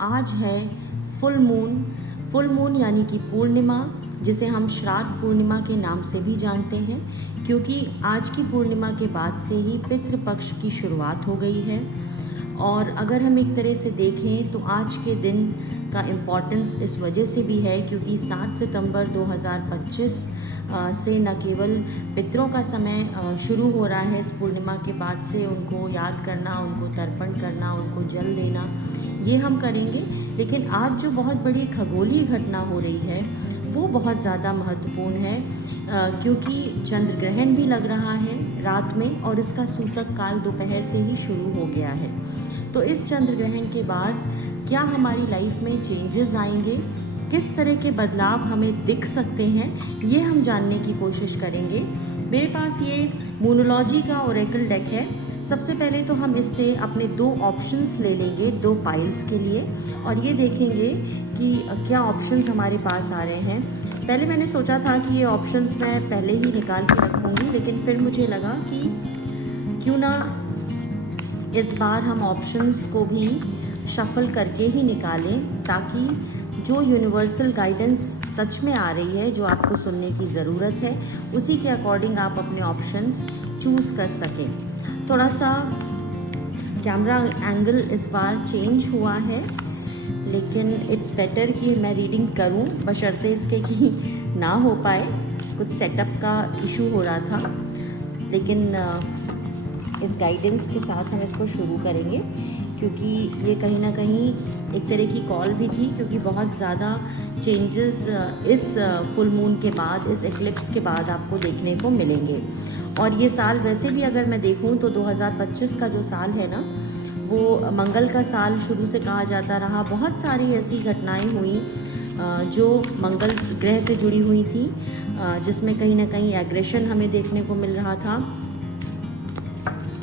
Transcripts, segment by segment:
आज है full moon. Full moon यानी कि पूर्णिमा, जिसे हम श्राद्ध पूर्णिमा के नाम से भी जानते हैं, क्योंकि आज की पूर्णिमा के बाद से ही पितृपक्ष की शुरुआत हो गई है। और अगर हम एक तरह से देखें तो आज के दिन का इम्पोर्टेंस इस वजह से भी है क्योंकि 7 सितंबर 2025 से न केवल पितरों का समय शुरू हो रहा है, इस पूर्णिमा के बाद से उनको याद करना, उनको तर्पण करना, उनको जल देना, ये हम करेंगे। लेकिन आज जो बहुत बड़ी खगोलीय घटना हो रही है वो बहुत ज़्यादा महत्वपूर्ण है, क्योंकि चंद्र ग्रहण भी लग रहा है रात में और इसका सूतक काल दोपहर से ही शुरू हो गया है। तो इस चंद्र ग्रहण के बाद क्या हमारी लाइफ में चेंजेस आएंगे, किस तरह के बदलाव हमें दिख सकते हैं, ये हम जानने की कोशिश करेंगे। मेरे पास ये मूनोलॉजी का ओरेकल डेक है। सबसे पहले तो हम इससे अपने 2 ऑप्शंस ले लेंगे 2 पाइल्स के लिए और ये देखेंगे कि क्या ऑप्शंस हमारे पास आ रहे हैं। पहले मैंने सोचा था कि ये ऑप्शंस मैं पहले ही निकाल के रखूँगी, लेकिन फिर मुझे लगा कि क्यों ना इस बार हम ऑप्शंस को भी शफल करके ही निकालें, ताकि जो यूनिवर्सल गाइडेंस सच में आ रही है, जो आपको सुनने की ज़रूरत है, उसी के अकॉर्डिंग आप अपने ऑप्शंस चूज़ कर सकें। थोड़ा सा कैमरा एंगल इस बार चेंज हुआ है, लेकिन इट्स बेटर कि मैं रीडिंग करूं, बशर्ते इसके कि ना हो पाए, कुछ सेटअप का इशू हो रहा था। लेकिन इस गाइडेंस के साथ हम इसको शुरू करेंगे, क्योंकि ये कहीं ना कहीं एक तरह की कॉल भी थी, क्योंकि बहुत ज़्यादा चेंजेस इस फुल मून के बाद, इस एक्लिप्स के बाद आपको देखने को मिलेंगे। और ये साल वैसे भी अगर मैं देखूं तो 2025 का जो साल है ना, वो मंगल का साल शुरू से कहा जाता रहा। बहुत सारी ऐसी घटनाएं हुई जो मंगल ग्रह से जुड़ी हुई थी, जिसमें कहीं ना कहीं एग्रेशन हमें देखने को मिल रहा था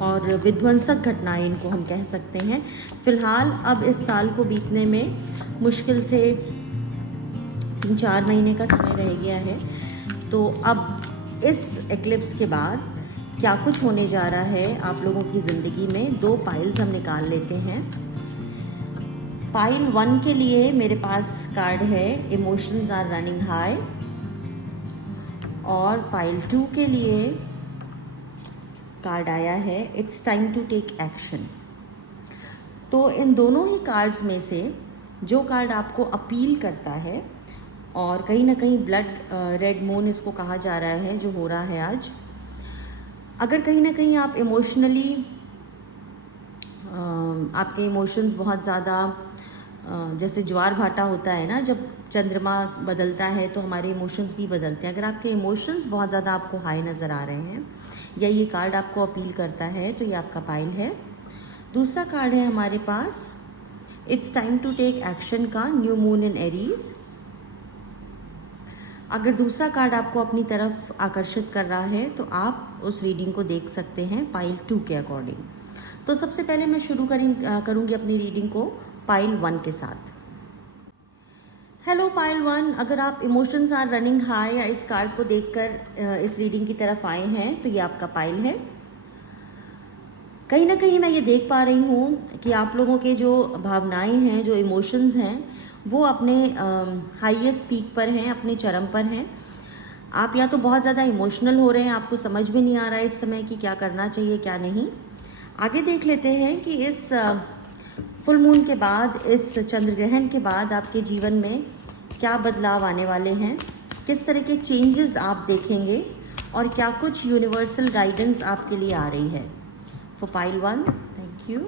और विध्वंसक घटनाएं इनको हम कह सकते हैं। फिलहाल अब इस साल को बीतने में मुश्किल से 3-4 महीने का समय रह गया है। तो अब इस एक्लिप्स के बाद क्या कुछ होने जा रहा है आप लोगों की ज़िंदगी में, 2 पाइल्स हम निकाल लेते हैं। पाइल 1 के लिए मेरे पास कार्ड है इमोशंस आर रनिंग हाई, और पाइल 2 के लिए कार्ड आया है it's time to take action. तो इन दोनों ही कार्ड्स में से जो कार्ड आपको अपील करता है, और कहीं ना कहीं ब्लड रेड मून इसको कहा जा रहा है जो हो रहा है आज, अगर कहीं ना कहीं आप इमोशनली, आपके इमोशंस बहुत ज़्यादा, जैसे ज्वार भाटा होता है ना, जब चंद्रमा बदलता है तो हमारे इमोशंस भी बदलते हैं। अगर आपके इमोशंस बहुत ज़्यादा आपको हाई नज़र आ रहे हैं या ये कार्ड आपको अपील करता है, तो ये आपका पाइल है। दूसरा कार्ड है हमारे पास it's time to take action का न्यू मून इन एरीज। अगर दूसरा कार्ड आपको अपनी तरफ आकर्षित कर रहा है तो आप उस रीडिंग को देख सकते हैं पाइल 2 के अकॉर्डिंग। तो सबसे पहले मैं शुरू करूँगी अपनी रीडिंग को पाइल 1 के साथ। हेलो पाइल 1, अगर आप इमोशंस आर रनिंग हाई या इस कार्ड को देखकर इस रीडिंग की तरफ आए हैं तो ये आपका पाइल है। कहीं ना कहीं मैं ये देख पा रही हूँ कि आप लोगों के जो भावनाएं हैं, जो इमोशंस हैं, वो अपने हाईएस्ट पीक पर हैं, अपने चरम पर हैं। आप या तो बहुत ज़्यादा इमोशनल हो रहे हैं, आपको समझ में नहीं आ रहा है इस समय कि क्या करना चाहिए क्या नहीं। आगे देख लेते हैं कि इस फुल मून के बाद, इस चंद्र ग्रहण के बाद आपके जीवन में क्या बदलाव आने वाले हैं, किस तरह के चेंजेस आप देखेंगे और क्या कुछ यूनिवर्सल गाइडेंस आपके लिए आ रही है। For pile 1, thank you,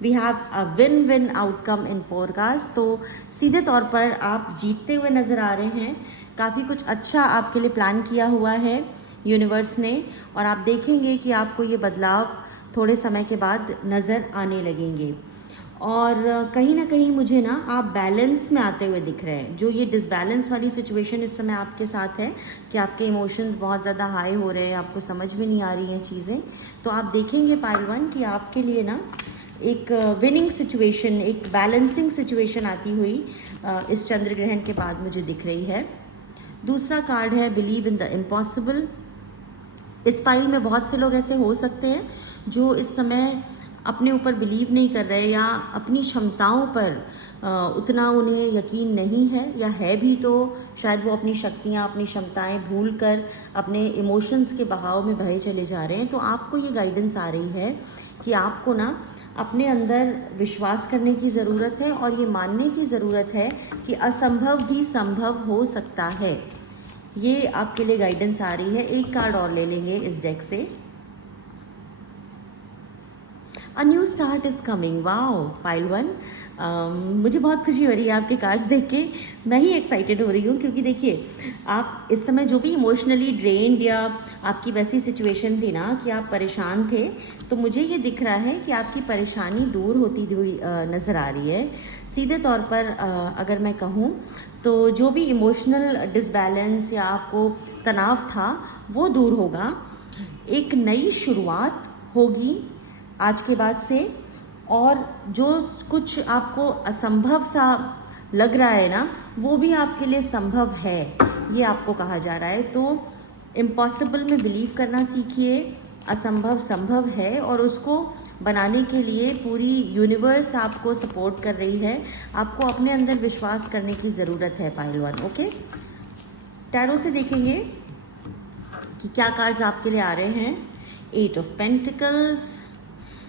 we have a win win outcome in forecast. तो सीधे तौर पर आप जीतते हुए नज़र आ रहे हैं। काफ़ी कुछ अच्छा आपके लिए प्लान किया हुआ है यूनिवर्स ने, और आप देखेंगे कि आपको ये बदलाव थोड़े समय के बाद नज़र आने लगेंगे। और कहीं ना कहीं मुझे ना आप बैलेंस में आते हुए दिख रहे हैं। जो ये डिसबैलेंस वाली सिचुएशन इस समय आपके साथ है कि आपके इमोशंस बहुत ज़्यादा हाई हो रहे हैं, आपको समझ में नहीं आ रही हैं चीज़ें, तो आप देखेंगे पाइल 1 कि आपके लिए ना एक विनिंग सिचुएशन, एक बैलेंसिंग सिचुएशन आती हुई इस चंद्र ग्रहण के बाद मुझे दिख रही है। दूसरा कार्ड है बिलीव इन द इम्पॉसिबल। इस पाइल में बहुत से लोग ऐसे हो सकते हैं जो इस समय अपने ऊपर बिलीव नहीं कर रहे या अपनी क्षमताओं पर उतना उन्हें यकीन नहीं है, या है भी तो शायद वो अपनी शक्तियाँ, अपनी क्षमताएं भूल कर अपने इमोशंस के बहाव में बहे चले जा रहे हैं। तो आपको ये गाइडेंस आ रही है कि आपको ना अपने अंदर विश्वास करने की ज़रूरत है और ये मानने की ज़रूरत है कि असंभव भी संभव हो सकता है। ये आपके लिए गाइडेंस आ रही है। एक कार्ड और ले लेंगे इस डेक से। A new start is coming. Wow, pile 1। मुझे बहुत खुशी हो रही है आपके कार्ड्स देख के। मैं ही एक्साइटेड हो रही हूँ क्योंकि देखिए, आप इस समय जो भी इमोशनली ड्रेन्ड या आपकी वैसी सिचुएशन थी ना कि आप परेशान थे, तो मुझे ये दिख रहा है कि आपकी परेशानी दूर होती हुई नज़र आ रही है। सीधे तौर पर अगर मैं कहूँ तो जो भी इमोशनल डिसबैलेंस या आपको तनाव था वो दूर होगा। एक नई शुरुआत होगी आज के बाद से, और जो कुछ आपको असंभव सा लग रहा है ना, वो भी आपके लिए संभव है, ये आपको कहा जा रहा है। तो इम्पॉसिबल में बिलीव करना सीखिए। असंभव संभव है और उसको बनाने के लिए पूरी यूनिवर्स आपको सपोर्ट कर रही है। आपको अपने अंदर विश्वास करने की ज़रूरत है पाइल 1। ओके, टैरो से देखेंगे कि क्या कार्ड्स आपके लिए आ रहे हैं। 8 of pentacles,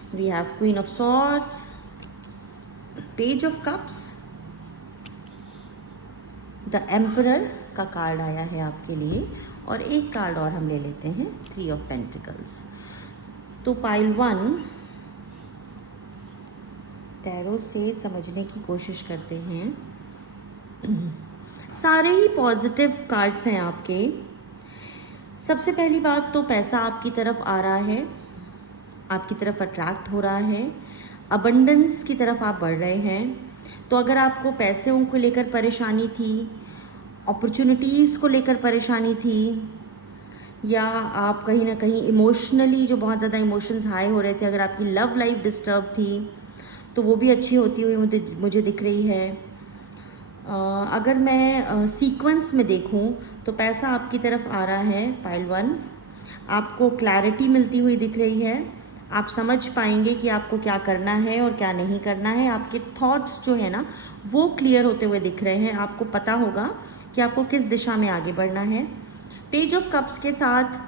we have Queen of Swords, Page of Cups, The Emperor का कार्ड आया है आपके लिए, और एक कार्ड और हम ले लेते हैं, 3 of Pentacles। तो पाइल 1 टैरो से समझने की कोशिश करते हैं। सारे ही पॉजिटिव कार्ड्स हैं आपके। सबसे पहली बात तो पैसा आपकी तरफ आ रहा है, आपकी तरफ अट्रैक्ट हो रहा है, अबंडेंस की तरफ आप बढ़ रहे हैं। तो अगर आपको पैसों को लेकर परेशानी थी, अपॉर्चुनिटीज़ को लेकर परेशानी थी, या आप कहीं ना कहीं इमोशनली जो बहुत ज़्यादा इमोशंस हाई हो रहे थे, अगर आपकी लव लाइफ डिस्टर्ब थी तो वो भी अच्छी होती हुई मुझे दिख रही है। अगर मैं सीक्वेंस में देखूं तो पैसा आपकी तरफ आ रहा है पाइल 1। आपको क्लैरिटी मिलती हुई दिख रही है। आप समझ पाएंगे कि आपको क्या करना है और क्या नहीं करना है। आपके थॉट्स जो है ना वो क्लियर होते हुए दिख रहे हैं। आपको पता होगा कि आपको किस दिशा में आगे बढ़ना है। पेज ऑफ कप्स के साथ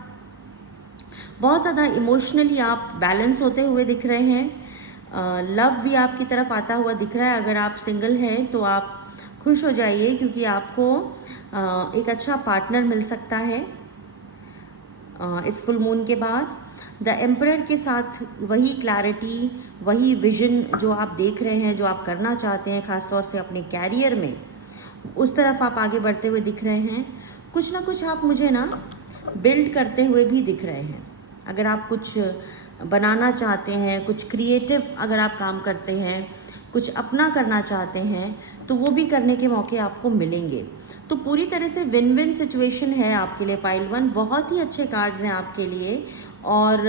बहुत ज़्यादा इमोशनली आप बैलेंस होते हुए दिख रहे हैं। लव भी आपकी तरफ आता हुआ दिख रहा है। अगर आप सिंगल हैं तो आप खुश हो जाइए क्योंकि आपको एक अच्छा पार्टनर मिल सकता है इस फुल मून के बाद। द एम्परर के साथ वही क्लैरिटी, वही विजन जो आप देख रहे हैं, जो आप करना चाहते हैं ख़ासतौर से अपने कैरियर में, उस तरफ आप आगे बढ़ते हुए दिख रहे हैं। कुछ ना कुछ आप मुझे ना बिल्ड करते हुए भी दिख रहे हैं। अगर आप कुछ बनाना चाहते हैं, कुछ क्रिएटिव अगर आप काम करते हैं, कुछ अपना करना चाहते हैं, तो वो भी करने के मौके आपको मिलेंगे। तो पूरी तरह से विन विन सिचुएशन है आपके लिए पाइल 1। बहुत ही अच्छे कार्ड्स हैं आपके लिए, और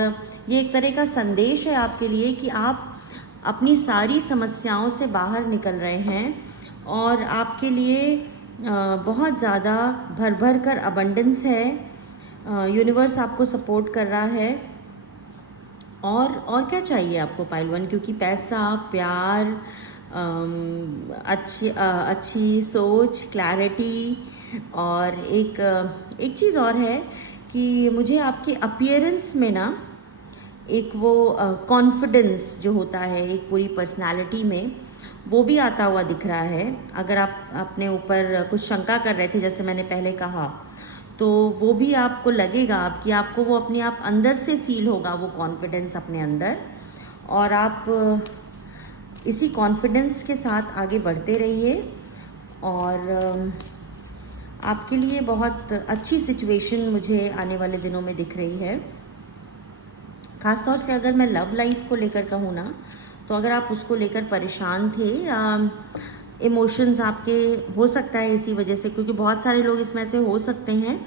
ये एक तरह का संदेश है आपके लिए कि आप अपनी सारी समस्याओं से बाहर निकल रहे हैं, और आपके लिए बहुत ज़्यादा भर भर कर अबंडेंस है। यूनिवर्स आपको सपोर्ट कर रहा है। और क्या चाहिए आपको पाइल 1, क्योंकि पैसा, प्यार, अच्छी सोच, क्लैरिटी, और एक चीज़ और है कि मुझे आपके अपीयरेंस में ना एक वो कॉन्फिडेंस जो होता है एक पूरी पर्सनालिटी में, वो भी आता हुआ दिख रहा है। अगर आप अपने ऊपर कुछ शंका कर रहे थे, जैसे मैंने पहले कहा, तो वो भी आपको लगेगा कि आपको वो अपने आप अंदर से फील होगा, वो कॉन्फिडेंस अपने अंदर, और आप इसी कॉन्फिडेंस के साथ आगे बढ़ते रहिए। और आपके लिए बहुत अच्छी सिचुएशन मुझे आने वाले दिनों में दिख रही है। ख़ासतौर से अगर मैं लव लाइफ को लेकर कहूँ ना, तो अगर आप उसको लेकर परेशान थे, इमोशंस आपके हो सकता है इसी वजह से, क्योंकि बहुत सारे लोग इसमें से हो सकते हैं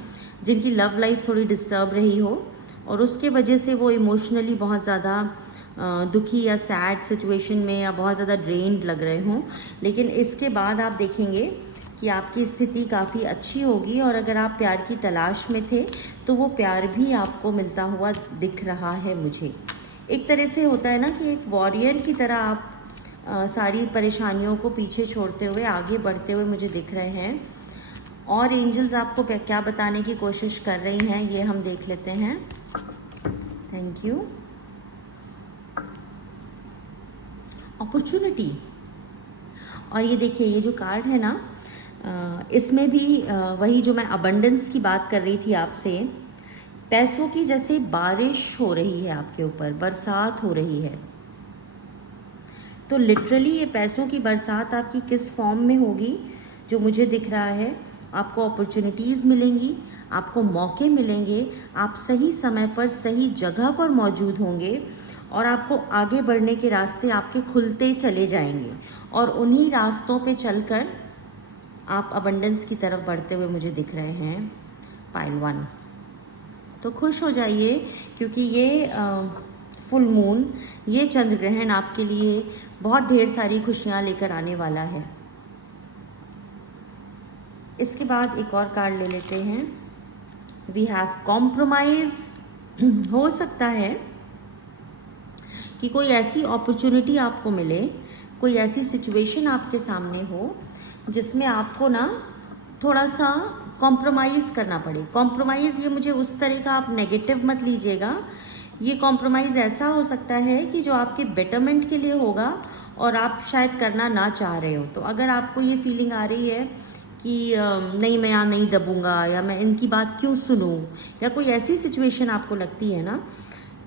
जिनकी लव लाइफ थोड़ी डिस्टर्ब रही हो, और उसके वजह से वो इमोशनली बहुत ज़्यादा दुखी या सैड सिचुएशन में या बहुत ज़्यादा ड्रेन्ड लग रहे हों। लेकिन इसके बाद आप देखेंगे कि आपकी स्थिति काफ़ी अच्छी होगी, और अगर आप प्यार की तलाश में थे तो वो प्यार भी आपको मिलता हुआ दिख रहा है मुझे। एक तरह से होता है ना कि एक वॉरियर की तरह आप सारी परेशानियों को पीछे छोड़ते हुए आगे बढ़ते हुए मुझे दिख रहे हैं। और एंजल्स आपको क्या बताने की कोशिश कर रही हैं ये हम देख लेते हैं। Thank you. अपॉर्चुनिटी, और ये देखिए ये जो कार्ड है ना, इसमें भी वही जो मैं अबंडेंस की बात कर रही थी आपसे, पैसों की जैसे बारिश हो रही है आपके ऊपर, बरसात हो रही है। तो लिटरली ये पैसों की बरसात आपकी किस फॉर्म में होगी जो मुझे दिख रहा है, आपको अपॉर्चुनिटीज़ मिलेंगी, आपको मौके मिलेंगे, आप सही समय पर सही जगह पर मौजूद होंगे और आपको आगे बढ़ने के रास्ते आपके खुलते चले जाएंगे और उन्हीं रास्तों पे चलकर आप अबंडेंस की तरफ बढ़ते हुए मुझे दिख रहे हैं। पाइल 1, तो खुश हो जाइए क्योंकि ये फुल मून, ये चंद्र ग्रहण आपके लिए बहुत ढेर सारी खुशियाँ लेकर आने वाला है। इसके बाद एक और कार्ड ले लेते हैं। We have compromise. हो सकता है कि कोई ऐसी अपॉर्चुनिटी आपको मिले, कोई ऐसी सिचुएशन आपके सामने हो जिसमें आपको ना थोड़ा सा कॉम्प्रोमाइज़ करना पड़े। कॉम्प्रोमाइज़ ये मुझे उस तरह का आप नेगेटिव मत लीजिएगा। ये कॉम्प्रोमाइज़ ऐसा हो सकता है कि जो आपके बेटरमेंट के लिए होगा और आप शायद करना ना चाह रहे हो। तो अगर आपको ये फीलिंग आ रही है कि नहीं मैं यहाँ नहीं दबूँगा या मैं इनकी बात क्यों सुनूँ, या कोई ऐसी सिचुएशन आपको लगती है ना,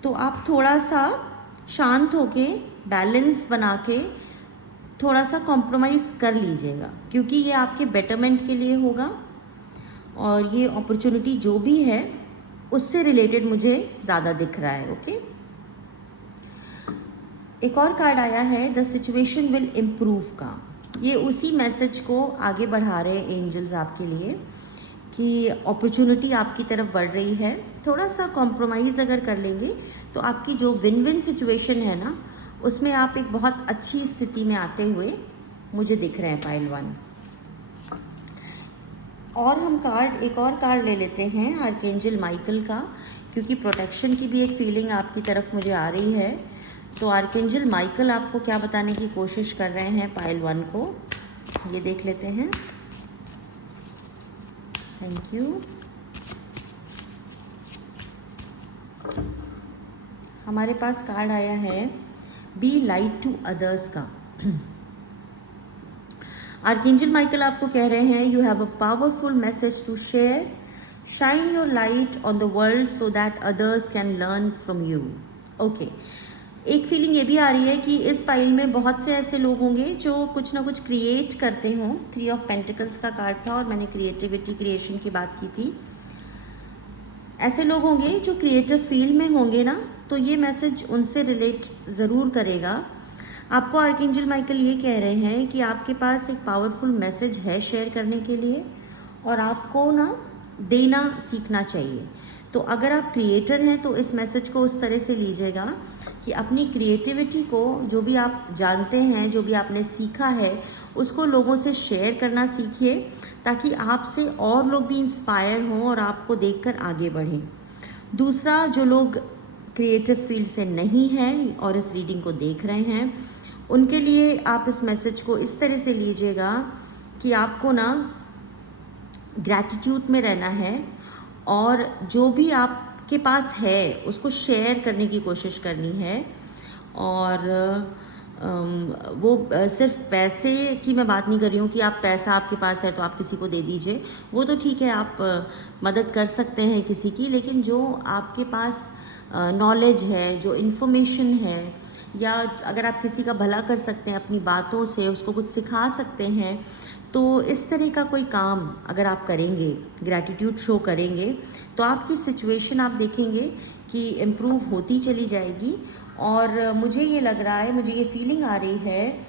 तो आप थोड़ा सा शांत होके बैलेंस बना के थोड़ा सा कॉम्प्रोमाइज़ कर लीजिएगा, क्योंकि ये आपके बेटरमेंट के लिए होगा और ये अपॉर्चुनिटी जो भी है उससे रिलेटेड मुझे ज़्यादा दिख रहा है। ओके, एक और कार्ड आया है द सिचुएशन विल इम्प्रूव का। ये उसी मैसेज को आगे बढ़ा रहे हैं एंजल्स आपके लिए कि अपॉर्चुनिटी आपकी तरफ बढ़ रही है। थोड़ा सा कॉम्प्रोमाइज़ अगर कर लेंगे तो आपकी जो विन विन सिचुएशन है ना, उसमें आप एक बहुत अच्छी स्थिति में आते हुए मुझे दिख रहे हैं। पाइल 1, और हम एक और कार्ड ले लेते हैं आर्कएंजल माइकल का, क्योंकि प्रोटेक्शन की भी एक फीलिंग आपकी तरफ मुझे आ रही है। तो आर्कएंजल माइकल आपको क्या बताने की कोशिश कर रहे हैं पाइल 1 को, ये देख लेते हैं। Thank you. हमारे पास कार्ड आया है बी लाइट टू अदर्स का। आर्कएंजल माइकल आपको कह रहे हैं you have a powerful message to share, shine your light on the world so that others can learn from you. Okay, एक फीलिंग ये भी आ रही है कि इस पाइल में बहुत से ऐसे लोग होंगे जो कुछ ना कुछ क्रिएट करते हों। 3 ऑफ पेंटिकल्स का कार्ड था और मैंने क्रिएटिविटी क्रिएशन की बात की थी। ऐसे लोग होंगे जो क्रिएटिव फील्ड में होंगे ना, तो ये मैसेज उनसे रिलेट ज़रूर करेगा। आपको आर्कएंजल माइकल ये कह रहे हैं कि आपके पास एक पावरफुल मैसेज है शेयर करने के लिए और आपको ना देना सीखना चाहिए। तो अगर आप क्रिएटर हैं तो इस मैसेज को उस तरह से लीजिएगा कि अपनी क्रिएटिविटी को, जो भी आप जानते हैं, जो भी आपने सीखा है, उसको लोगों से शेयर करना सीखिए ताकि आपसे और लोग भी इंस्पायर हों और आपको देखकर आगे बढ़ें। दूसरा, जो लोग क्रिएटिव फील्ड से नहीं हैं और इस रीडिंग को देख रहे हैं, उनके लिए आप इस मैसेज को इस तरह से लीजिएगा कि आपको ना ग्रैटिट्यूड में रहना है और जो भी आपके पास है उसको शेयर करने की कोशिश करनी है। और वो सिर्फ पैसे की मैं बात नहीं कर रही हूँ कि आप पैसा आपके पास है तो आप किसी को दे दीजिए, वो तो ठीक है, आप मदद कर सकते हैं किसी की, लेकिन जो आपके पास नॉलेज है, जो इन्फॉर्मेशन है, या अगर आप किसी का भला कर सकते हैं अपनी बातों से, उसको कुछ सिखा सकते हैं, तो इस तरह का कोई काम अगर आप करेंगे, ग्रैटिट्यूड शो करेंगे, तो आपकी सिचुएशन आप देखेंगे कि इम्प्रूव होती चली जाएगी। और मुझे ये लग रहा है, मुझे ये फीलिंग आ रही है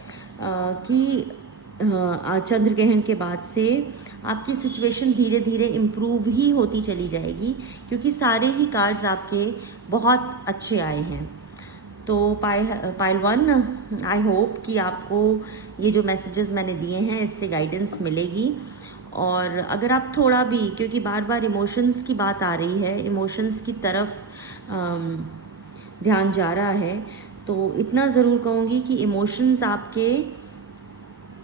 कि चंद्र ग्रहण के बाद से आपकी सिचुएशन धीरे धीरे इम्प्रूव ही होती चली जाएगी, क्योंकि सारे ही कार्ड्स आपके बहुत अच्छे आए हैं। तो पाइल 1, आई होप कि आपको ये जो मैसेजेस मैंने दिए हैं इससे गाइडेंस मिलेगी। और अगर आप थोड़ा भी, क्योंकि बार बार इमोशंस की बात आ रही है, इमोशंस की तरफ ध्यान जा रहा है, तो इतना ज़रूर कहूँगी कि इमोशंस आपके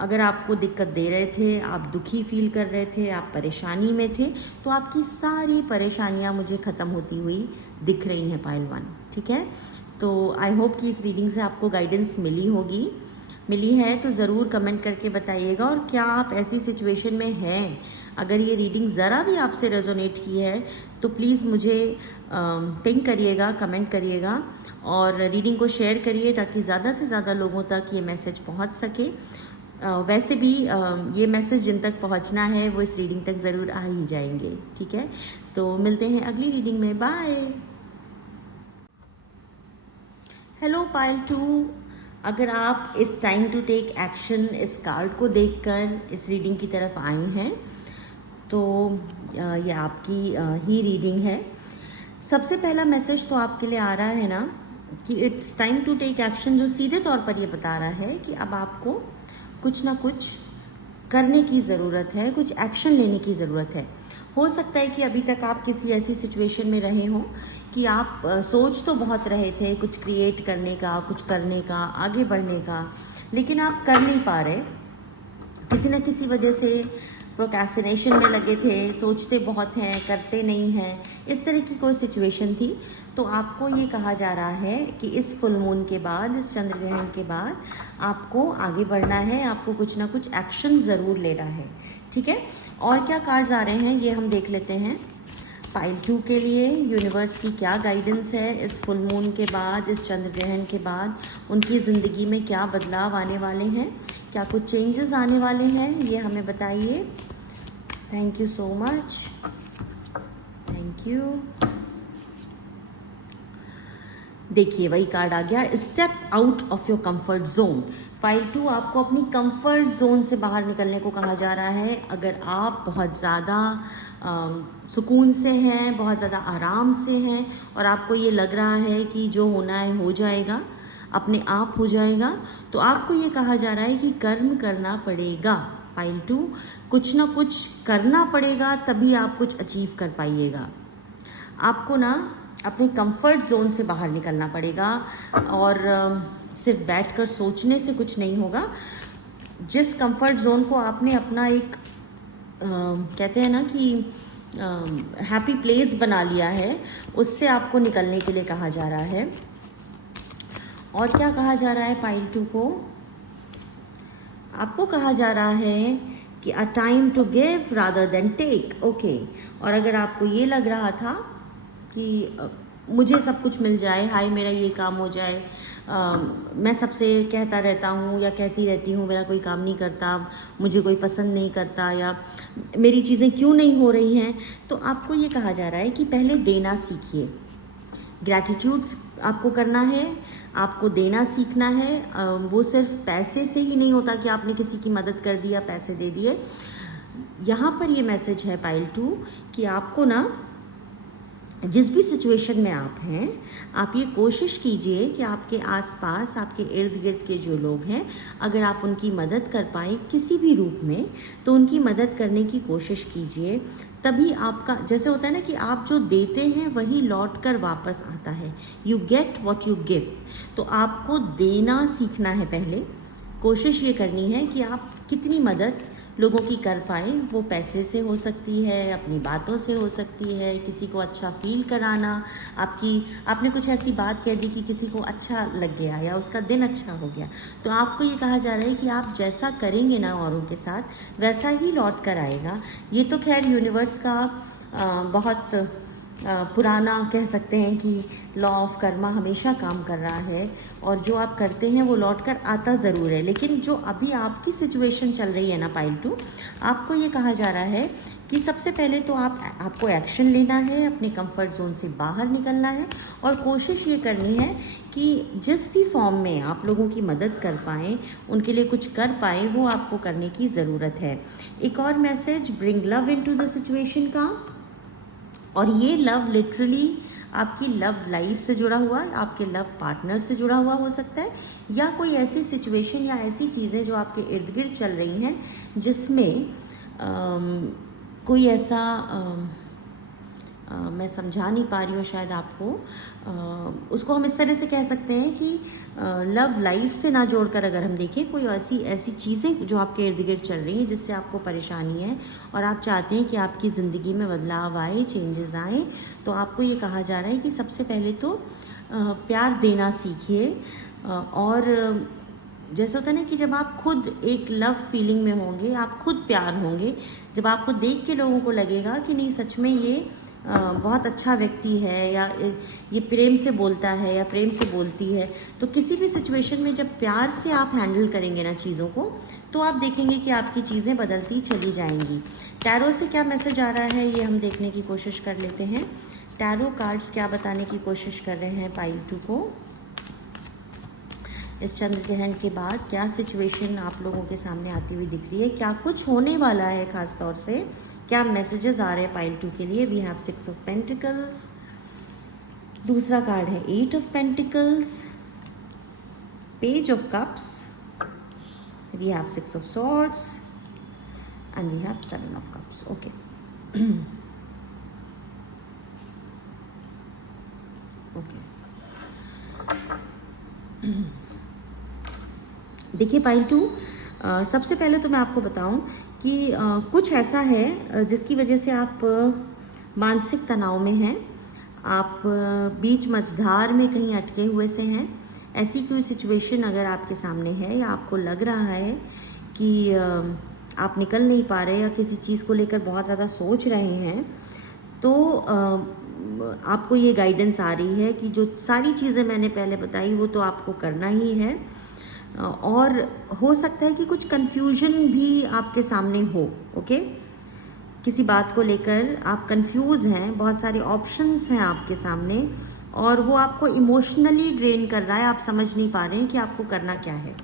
अगर आपको दिक्कत दे रहे थे, आप दुखी फील कर रहे थे, आप परेशानी में थे, तो आपकी सारी परेशानियाँ मुझे ख़त्म होती हुई दिख रही हैं पाइल 1, ठीक है। तो आई होप कि इस रीडिंग से आपको गाइडेंस मिली है तो ज़रूर कमेंट करके बताइएगा। और क्या आप ऐसी सिचुएशन में हैं, अगर ये रीडिंग ज़रा भी आपसे रेजोनेट की है तो प्लीज़ मुझे पिंग करिएगा, कमेंट करिएगा और रीडिंग को शेयर करिए ताकि ज़्यादा से ज़्यादा लोगों तक ये मैसेज पहुंच सके। वैसे भी ये मैसेज जिन तक पहुंचना है वो इस रीडिंग तक ज़रूर आ ही जाएंगे, ठीक है। तो मिलते हैं अगली रीडिंग में, बाय। हेलो पाइल 2, अगर आप इस टाइम टू टेक एक्शन इस कार्ड को देखकर इस रीडिंग की तरफ आए हैं तो ये आपकी ही रीडिंग है। सबसे पहला मैसेज तो आपके लिए आ रहा है ना कि it's time to take action, जो सीधे तौर पर ये बता रहा है कि अब आपको कुछ ना कुछ करने की ज़रूरत है, कुछ एक्शन लेने की ज़रूरत है। हो सकता है कि अभी तक आप किसी ऐसी सिचुएशन में रहे हों कि आप सोच तो बहुत रहे थे कुछ क्रिएट करने का, कुछ करने का, आगे बढ़ने का, लेकिन आप कर नहीं पा रहे, किसी न किसी वजह से प्रोक्रेस्टिनेशन में लगे थे, सोचते बहुत हैं, करते नहीं हैं, इस तरह की कोई सिचुएशन थी। तो आपको ये कहा जा रहा है कि इस फुल मून के बाद, इस चंद्र ग्रहण के बाद आपको आगे बढ़ना है, आपको कुछ ना कुछ एक्शन ज़रूर लेना है, ठीक है। और क्या कार्ड्स आ रहे हैं ये हम देख लेते हैं। पाइल 2 के लिए यूनिवर्स की क्या गाइडेंस है इस फुल मून के बाद, इस चंद्र ग्रहण के बाद, उनकी ज़िंदगी में क्या बदलाव आने वाले हैं, क्या कुछ चेंजेस आने वाले हैं, ये हमें बताइए। Thank you so much, thank you. देखिए वही कार्ड आ गया, step out of your comfort zone. Pile 2, आपको अपनी कंफर्ट जोन से बाहर निकलने को कहा जा रहा है। अगर आप बहुत ज़्यादा सुकून से हैं, बहुत ज़्यादा आराम से हैं और आपको ये लग रहा है कि जो होना है हो जाएगा, अपने आप हो जाएगा, तो आपको ये कहा जा रहा है कि कर्म करना पड़ेगा। पाइल 2, कुछ ना कुछ करना पड़ेगा तभी आप कुछ अचीव कर पाइएगा। आपको ना अपने कंफर्ट जोन से बाहर निकलना पड़ेगा और सिर्फ बैठकर सोचने से कुछ नहीं होगा। जिस कंफर्ट जोन को आपने अपना एक कहते हैं ना कि हैप्पी प्लेस बना लिया है, उससे आपको निकलने के लिए कहा जा रहा है। और क्या कहा जा रहा है पाइल 2 को? आपको कहा जा रहा है कि a time to give rather than take. Okay, और अगर आपको ये लग रहा था कि मुझे सब कुछ मिल जाए, हाय मेरा ये काम हो जाए, मैं सबसे कहता रहता हूँ या कहती रहती हूँ, मेरा कोई काम नहीं करता, मुझे कोई पसंद नहीं करता, या मेरी चीज़ें क्यों नहीं हो रही हैं, तो आपको ये कहा जा रहा है कि पहले देना सीखिए। ग्रैटिट्यूड आपको करना है, आपको देना सीखना है। वो सिर्फ पैसे से ही नहीं होता कि आपने किसी की मदद कर दिया, पैसे दे दिए। यहाँ पर ये मैसेज है पाइल 2 कि आपको ना जिस भी सिचुएशन में आप हैं, आप ये कोशिश कीजिए कि आपके आसपास, आपके इर्द गिर्द के जो लोग हैं, अगर आप उनकी मदद कर पाएँ किसी भी रूप में, तो उनकी मदद करने की कोशिश कीजिए। तभी आपका, जैसे होता है ना कि आप जो देते हैं वही लौट कर वापस आता है, you get what you give. तो आपको देना सीखना है पहले। कोशिश ये करनी है कि आप कितनी मदद लोगों की कर पाएँ। वो पैसे से हो सकती है, अपनी बातों से हो सकती है, किसी को अच्छा फील कराना, आपने कुछ ऐसी बात कह दी कि किसी को अच्छा लग गया या उसका दिन अच्छा हो गया, तो आपको ये कहा जा रहा है कि आप जैसा करेंगे ना औरों के साथ, वैसा ही लौट कर आएगा। ये तो खैर यूनिवर्स का बहुत पुराना कह सकते हैं कि लॉ ऑफ कर्मा हमेशा काम कर रहा है, और जो आप करते हैं वो लौट कर आता ज़रूर है। लेकिन जो अभी आपकी सिचुएशन चल रही है ना पाइल 2, आपको ये कहा जा रहा है कि सबसे पहले तो आपको एक्शन लेना है, अपने कंफर्ट जोन से बाहर निकलना है, और कोशिश ये करनी है कि जिस भी फॉर्म में आप लोगों की मदद कर पाएँ, उनके लिए कुछ कर पाएँ, वो आपको करने की ज़रूरत है। एक और message, bring love into the situation का, और ये लव लिटरली आपकी लव लाइफ से जुड़ा हुआ, आपके लव पार्टनर से जुड़ा हुआ हो सकता है, या कोई ऐसी सिचुएशन या ऐसी चीज़ें जो आपके इर्द गिर्द चल रही हैं जिसमें कोई ऐसा मैं समझा नहीं पा रही हूँ शायद आपको। उसको हम इस तरह से कह सकते हैं कि लव लाइफ से ना जोड़कर अगर हम देखें, कोई ऐसी ऐसी चीज़ें जो आपके इर्द गिर्द चल रही हैं जिससे आपको परेशानी है और आप चाहते हैं कि आपकी ज़िंदगी में बदलाव आए, चेंजेस आए, तो आपको ये कहा जा रहा है कि सबसे पहले तो प्यार देना सीखिए। और जैसे होता है ना कि जब आप खुद एक लव फीलिंग में होंगे, आप खुद प्यार होंगे, जब आपको देख के लोगों को लगेगा कि नहीं सच में ये बहुत अच्छा व्यक्ति है, या ये प्रेम से बोलता है या प्रेम से बोलती है, तो किसी भी सिचुएशन में जब प्यार से आप हैंडल करेंगे ना चीज़ों को, तो आप देखेंगे कि आपकी चीज़ें बदलती चली जाएंगी। टैरो से क्या मैसेज आ रहा है ये हम देखने की कोशिश कर लेते हैं। टैरो कार्ड्स क्या बताने की कोशिश कर रहे हैं पाइल 2 को। इस चंद्र ग्रहण के बाद क्या सिचुएशन आप लोगों के सामने आती हुई दिख रही है, क्या कुछ होने वाला है, खास तौर से क्या मैसेजेस आ रहे हैं पाइल 2 के लिए। वी हैव 6 ऑफ पेंटिकल्स, दूसरा कार्ड है 8 of pentacles, page of cups, we have 6 of swords and we have 7 of cups. Okay okay देखिए पाइल 2, सबसे पहले तो मैं आपको बताऊं कि कुछ ऐसा है जिसकी वजह से आप मानसिक तनाव में हैं, आप बीच मझधार में कहीं अटके हुए से हैं। ऐसी कोई सिचुएशन अगर आपके सामने है या आपको लग रहा है कि आप निकल नहीं पा रहे या किसी चीज़ को लेकर बहुत ज़्यादा सोच रहे हैं, तो आपको ये गाइडेंस आ रही है कि जो सारी चीज़ें मैंने पहले बताई वो तो आपको करना ही है। और हो सकता है कि कुछ कन्फ्यूजन भी आपके सामने हो। ओके, किसी बात को लेकर आप कंफ्यूज हैं, बहुत सारे ऑप्शंस हैं आपके सामने और वो आपको इमोशनली ड्रेन कर रहा है, आप समझ नहीं पा रहे हैं कि आपको करना क्या है।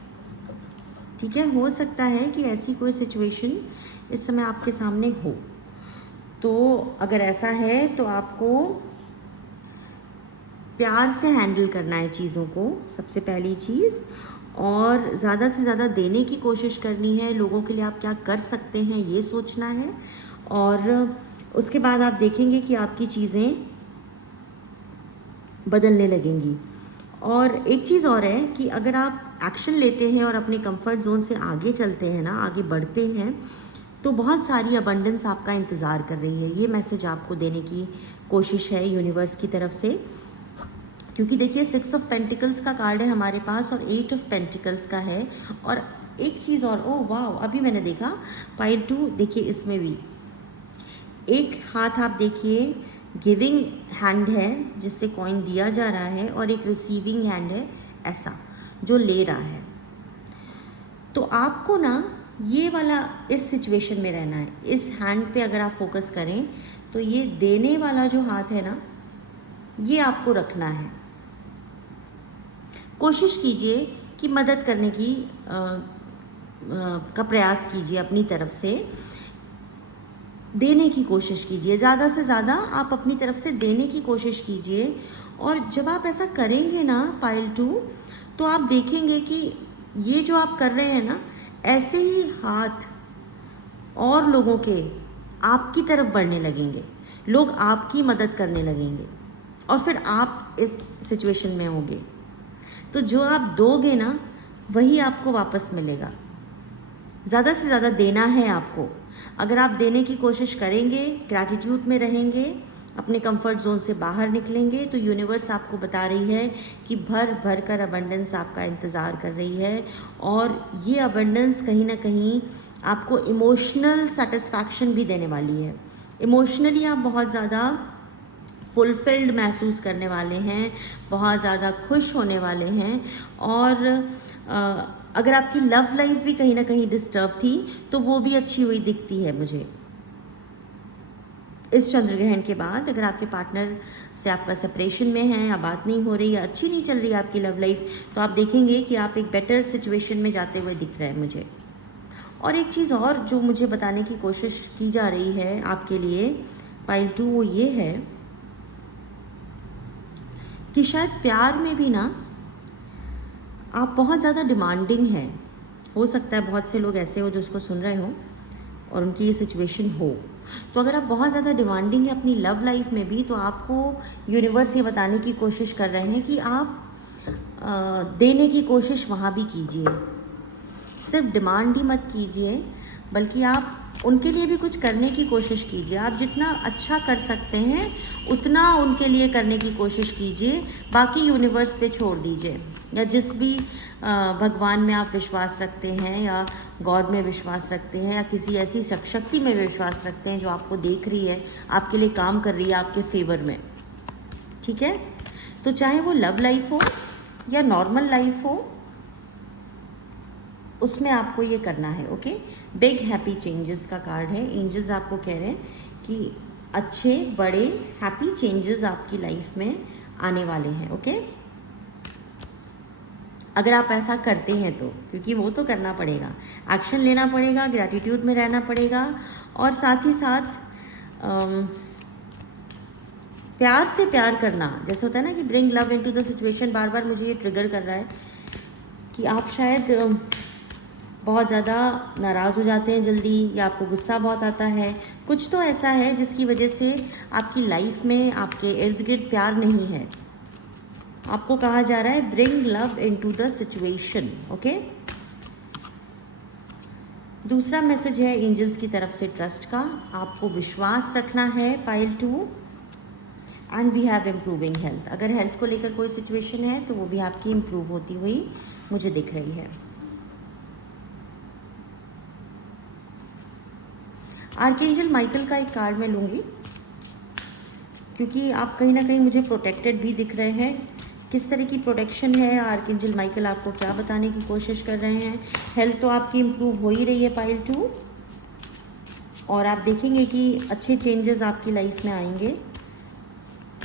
ठीक है, हो सकता है कि ऐसी कोई सिचुएशन इस समय आपके सामने हो। तो अगर ऐसा है तो आपको प्यार से हैंडल करना है चीज़ों को, सबसे पहली चीज़, और ज़्यादा से ज़्यादा देने की कोशिश करनी है। लोगों के लिए आप क्या कर सकते हैं ये सोचना है, और उसके बाद आप देखेंगे कि आपकी चीज़ें बदलने लगेंगी। और एक चीज़ और है कि अगर आप एक्शन लेते हैं और अपने कंफर्ट जोन से आगे चलते हैं ना, आगे बढ़ते हैं, तो बहुत सारी अबंडेंस आपका इंतज़ार कर रही है। ये मैसेज आपको देने की कोशिश है यूनिवर्स की तरफ से। क्योंकि देखिए 6 ऑफ पेंटिकल्स का कार्ड है हमारे पास और 8 ऑफ पेंटिकल्स का है। और एक चीज़ और, ओह वाह, अभी मैंने देखा पाइल 2, देखिए इसमें भी एक हाथ आप देखिए गिविंग हैंड है जिससे कॉइन दिया जा रहा है, और एक रिसीविंग हैंड है ऐसा जो ले रहा है। तो आपको ना ये वाला इस सिचुएशन में रहना है। इस हैंड पे अगर आप फोकस करें तो ये देने वाला जो हाथ है ना, ये आपको रखना है। कोशिश कीजिए कि मदद करने की का प्रयास कीजिए, अपनी तरफ से देने की कोशिश कीजिए। ज़्यादा से ज़्यादा आप अपनी तरफ से देने की कोशिश कीजिए। और जब आप ऐसा करेंगे ना पाइल 2, तो आप देखेंगे कि ये जो आप कर रहे हैं ना, ऐसे ही हाथ और लोगों के आपकी तरफ बढ़ने लगेंगे, लोग आपकी मदद करने लगेंगे, और फिर आप इस सिचुएशन में होंगे। तो जो आप दोगे ना वही आपको वापस मिलेगा। ज़्यादा से ज़्यादा देना है आपको। अगर आप देने की कोशिश करेंगे, ग्रैटिट्यूड में रहेंगे, अपने कंफर्ट जोन से बाहर निकलेंगे, तो यूनिवर्स आपको बता रही है कि भर भर कर अबंडेंस आपका इंतज़ार कर रही है। और ये अबंडेंस कहीं ना कहीं आपको इमोशनल सेटिस्फैक्शन भी देने वाली है। इमोशनली आप बहुत ज़्यादा फुलफिल्ड महसूस करने वाले हैं, बहुत ज़्यादा खुश होने वाले हैं। और अगर आपकी लव लाइफ भी कहीं ना कहीं डिस्टर्ब थी तो वो भी अच्छी हुई दिखती है मुझे इस चंद्र ग्रहण के बाद। अगर आपके पार्टनर से आपका सेपरेशन में है या बात नहीं हो रही या अच्छी नहीं चल रही है आपकी लव लाइफ, तो आप देखेंगे कि आप एक बेटर सिचुएशन में जाते हुए दिख रहे हैं मुझे। और एक चीज़ और जो मुझे बताने की कोशिश की जा रही है आपके लिए पाइल 2, वो ये है कि शायद प्यार में भी ना आप बहुत ज़्यादा डिमांडिंग हैं। हो सकता है बहुत से लोग ऐसे हो जो उसको सुन रहे हो और उनकी ये सिचुएशन हो। तो अगर आप बहुत ज़्यादा डिमांडिंग है अपनी लव लाइफ में भी, तो आपको यूनिवर्स ये बताने की कोशिश कर रहे हैं कि आप देने की कोशिश वहाँ भी कीजिए। सिर्फ डिमांड ही मत कीजिए, बल्कि आप उनके लिए भी कुछ करने की कोशिश कीजिए। आप जितना अच्छा कर सकते हैं उतना उनके लिए करने की कोशिश कीजिए, बाकी यूनिवर्स पे छोड़ दीजिए। या जिस भी भगवान में आप विश्वास रखते हैं, या गॉड में विश्वास रखते हैं, या किसी ऐसी शक्ति में विश्वास रखते हैं जो आपको देख रही है, आपके लिए काम कर रही है, आपके फेवर में, ठीक है। तो चाहे वो लव लाइफ हो या नॉर्मल लाइफ हो, उसमें आपको ये करना है। ओके, बिग हैप्पी चेंजेस का कार्ड है। एंजल्स आपको कह रहे हैं कि अच्छे बड़े हैप्पी चेंजेस आपकी लाइफ में आने वाले हैं। ओके, अगर आप ऐसा करते हैं तो, क्योंकि वो तो करना पड़ेगा, एक्शन लेना पड़ेगा, ग्रैटिट्यूड में रहना पड़ेगा, और साथ ही साथ प्यार से प्यार करना। जैसे होता है ना कि bring love into the situation, बार बार मुझे ये ट्रिगर कर रहा है कि आप शायद बहुत ज़्यादा नाराज़ हो जाते हैं जल्दी, या आपको गुस्सा बहुत आता है। कुछ तो ऐसा है जिसकी वजह से आपकी लाइफ में आपके इर्द गिर्द प्यार नहीं है। आपको कहा जा रहा है bring love into the situation. Okay, दूसरा मैसेज है एंजल्स की तरफ से ट्रस्ट का। आपको विश्वास रखना है pile 2, and we have improving health. अगर हेल्थ को लेकर कोई सिचुएशन है तो वो भी आपकी इम्प्रूव होती हुई मुझे दिख रही है। आर्कएंजल माइकल का एक कार्ड मैं लूँगी, क्योंकि आप कहीं ना कहीं मुझे प्रोटेक्टेड भी दिख रहे हैं। किस तरह की प्रोटेक्शन है, आर्कएंजल माइकल आपको क्या बताने की कोशिश कर रहे हैं। हेल्थ तो आपकी इम्प्रूव हो ही रही है पाइल 2, और आप देखेंगे कि अच्छे चेंजेस आपकी लाइफ में आएंगे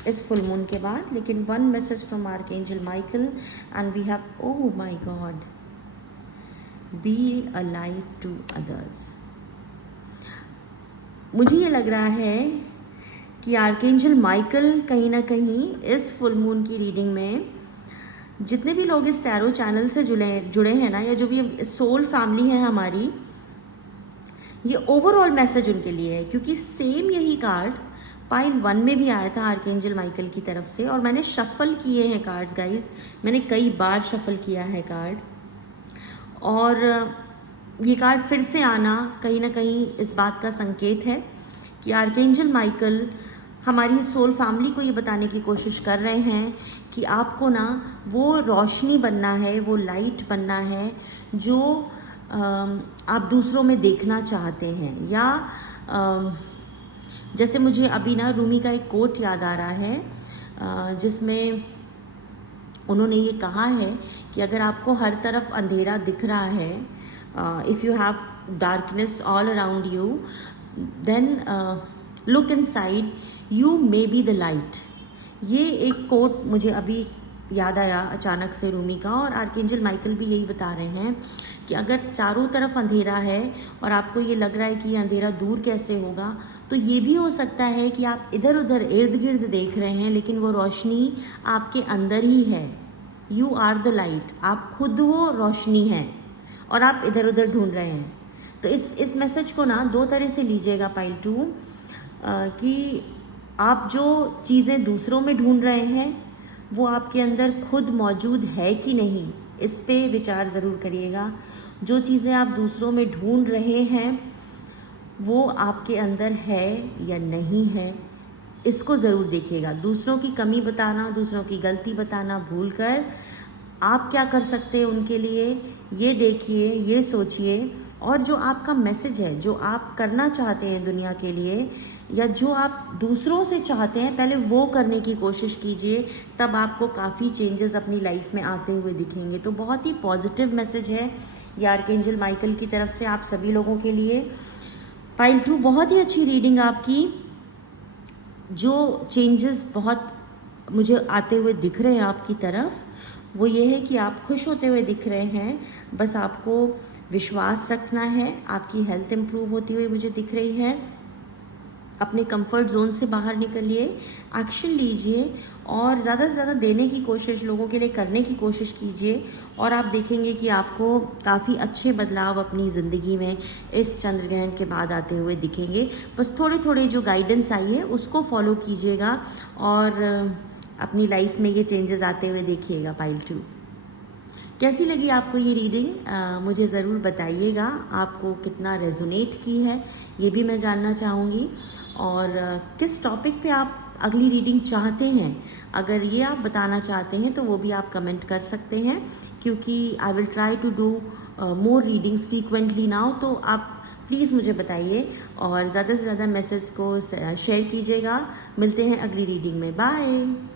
इस फुल मून के बाद। लेकिन one message from archangel Michael, and we have, oh my God, be a light to others. मुझे ये लग रहा है कि आर्कएंजल माइकल कहीं ना कहीं इस फुल मून की रीडिंग में, जितने भी लोग इस टैरो चैनल से जुड़े हैं ना, या जो भी सोल फैमिली है हमारी, ये ओवरऑल मैसेज उनके लिए है। क्योंकि सेम यही कार्ड पाइल 1 में भी आया था आर्कएंजल माइकल की तरफ से, और मैंने शफल किए हैं कार्ड्स गाइज, मैंने कई बार शफल किया है कार्ड, और ये कार्ड फिर से आना कहीं ना कहीं इस बात का संकेत है कि आर्कएंजल माइकल हमारी सोल फैमिली को ये बताने की कोशिश कर रहे हैं कि आपको ना वो रोशनी बनना है, वो लाइट बनना है जो आप दूसरों में देखना चाहते हैं। या जैसे मुझे अभी ना रूमी का एक कोट याद आ रहा है, जिसमें उन्होंने ये कहा है कि अगर आपको हर तरफ अंधेरा दिख रहा है, if you have darkness all around you, then look inside, you may be the light। ये एक कोट मुझे अभी याद आया अचानक से रूमी का, और आर्कएंजल माइकल भी यही बता रहे हैं कि अगर चारों तरफ अंधेरा है और आपको ये लग रहा है कि ये अंधेरा दूर कैसे होगा, तो ये भी हो सकता है कि आप इधर उधर इर्द गिर्द देख रहे हैं, लेकिन वो रोशनी आपके अंदर ही है। यू आर द लाइट, आप खुद वो रोशनी हैं, और आप इधर उधर ढूंढ रहे हैं। तो इस मैसेज को ना दो तरह से लीजिएगा पाइल 2, कि आप जो चीज़ें दूसरों में ढूंढ रहे हैं वो आपके अंदर खुद मौजूद है कि नहीं, इस पे विचार ज़रूर करिएगा। जो चीज़ें आप दूसरों में ढूंढ रहे हैं वो आपके अंदर है या नहीं है, इसको ज़रूर देखिएगा। दूसरों की कमी बताना, दूसरों की गलती बताना भूलकर आप क्या कर सकते हैं उनके लिए, ये देखिए, ये सोचिए, और जो आपका मैसेज है, जो आप करना चाहते हैं दुनिया के लिए, या जो आप दूसरों से चाहते हैं, पहले वो करने की कोशिश कीजिए। तब आपको काफ़ी चेंजेस अपनी लाइफ में आते हुए दिखेंगे। तो बहुत ही पॉजिटिव मैसेज है ये आर्कएंजल माइकल की तरफ से आप सभी लोगों के लिए। पाइल 2 बहुत ही अच्छी रीडिंग आपकी। जो चेंजेस बहुत मुझे आते हुए दिख रहे हैं आपकी तरफ, वो ये है कि आप खुश होते हुए दिख रहे हैं। बस आपको विश्वास रखना है। आपकी हेल्थ इम्प्रूव होती हुई मुझे दिख रही है। अपने कंफर्ट जोन से बाहर निकलिए, एक्शन लीजिए, और ज़्यादा से ज़्यादा देने की कोशिश, लोगों के लिए करने की कोशिश कीजिए और आप देखेंगे कि आपको काफ़ी अच्छे बदलाव अपनी ज़िंदगी में इस चंद्र ग्रहण के बाद आते हुए दिखेंगे। बस थोड़े थोड़े जो गाइडेंस आई है उसको फॉलो कीजिएगा और अपनी लाइफ में ये चेंजेस आते हुए देखिएगा। पाइल 2, कैसी लगी आपको ये रीडिंग? मुझे ज़रूर बताइएगा। आपको कितना रेजोनेट की है ये भी मैं जानना चाहूँगी, और किस टॉपिक पे आप अगली रीडिंग चाहते हैं, अगर ये आप बताना चाहते हैं तो वो भी आप कमेंट कर सकते हैं, क्योंकि I will try to do more readings frequently now. तो आप प्लीज़ मुझे बताइए और ज़्यादा से ज़्यादा मैसेज को शेयर कीजिएगा। मिलते हैं अगली रीडिंग में। बाय।